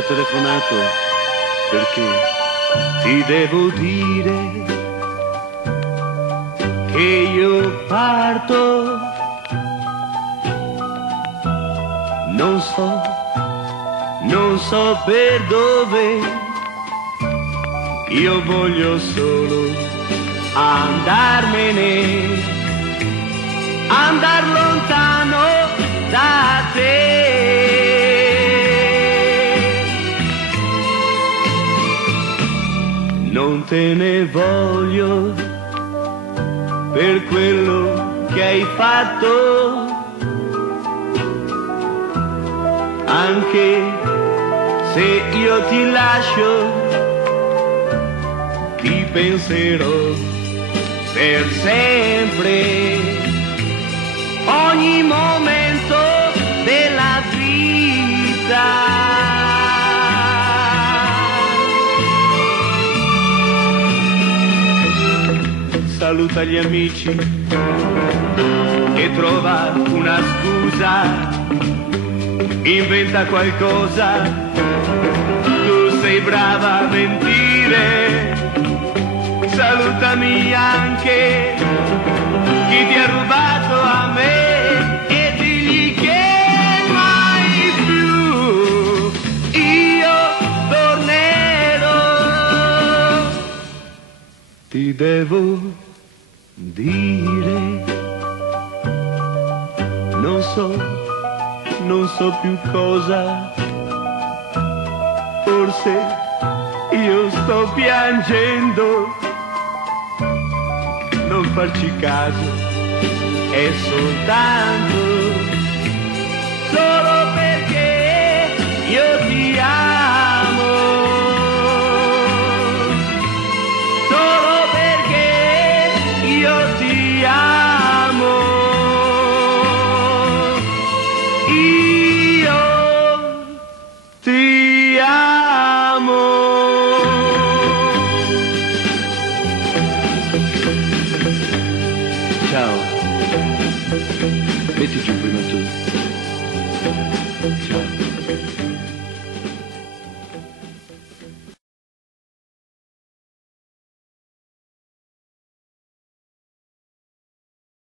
T'ho telefonato perché ti devo dire che io parto, non so per dove, io voglio solo andarmene, andar lontano da te. Non te ne voglio per quello che hai fatto, anche se io ti lascio, ti penserò per sempre, ogni momento della vita. Saluta gli amici e trova una scusa, inventa qualcosa, tu sei brava a mentire. Salutami anche chi ti ha rubato a me e digli che mai più io tornerò. Ti devo dire, non so più cosa, forse io sto piangendo, non farci caso, è soltanto solo perché io ti amo, solo perché io ti amo, io ti amo. Ciao, metti giù.